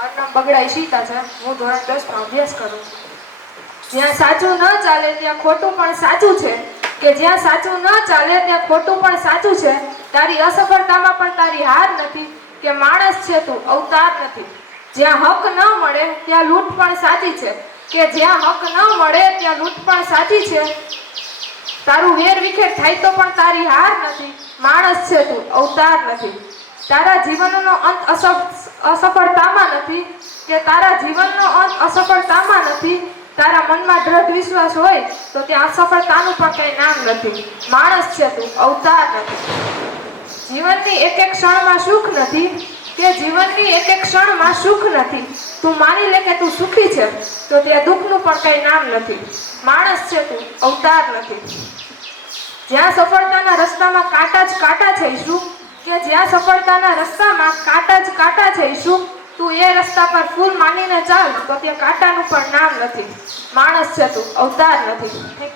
મારું નામ બગડા ઈશિતા છે. હું ધોરણ 10 માં અભ્યાસ કરું છું. જ્યાં સાચું ન ચાલે ત્યાં ખોટું પણ સાચું છે, કે જ્યાં સાચું ન ચાલે ત્યાં ખોટું પણ સાચું છે. તારી અસફળતામાં પણ તારી હાર નથી, કે માણસ છે તું અવતાર નથી. જ્યાં હક ન મળે ત્યાં લૂંટ પણ સાચી છે, કે જ્યાં હક ન મળે ત્યાં લૂંટ પણ સાચી છે. તારું વેર વિખેર થાય તો પણ તારી હાર નથી, માણસ છે તું અવતાર નથી. તારા જીવનનો અંત અસફળતામાં નથી, કે તારા જીવનનો અંત અસફળતામાં નથી. તારા મનમાં દ્રઢ વિશ્વાસ હોય તો ત્યાં અસફળતાનું પણ કંઈ નામ નથી, માણસ છે તું અવતાર નથી. જીવનની એક એક ક્ષણમાં સુખ નથી, કે જીવનની એક એક ક્ષણમાં સુખ નથી. તું માની લે કે તું સુખી છે તો ત્યાં દુઃખનું પણ કંઈ નામ નથી, માણસ છે તું અવતાર નથી. જ્યાં સફળતાના રસ્તામાં કાંટા જ કાંટા જઈશું, કે જ્યાં સફળતાના રસ્તામાં કાંટા જ કાંટા જઈશું, તું એ રસ્તા પર ફૂલ માનીને ચાલ તો ત્યાં કાંટાનું પણ નામ નથી, માણસ છે તું અવતાર નથી.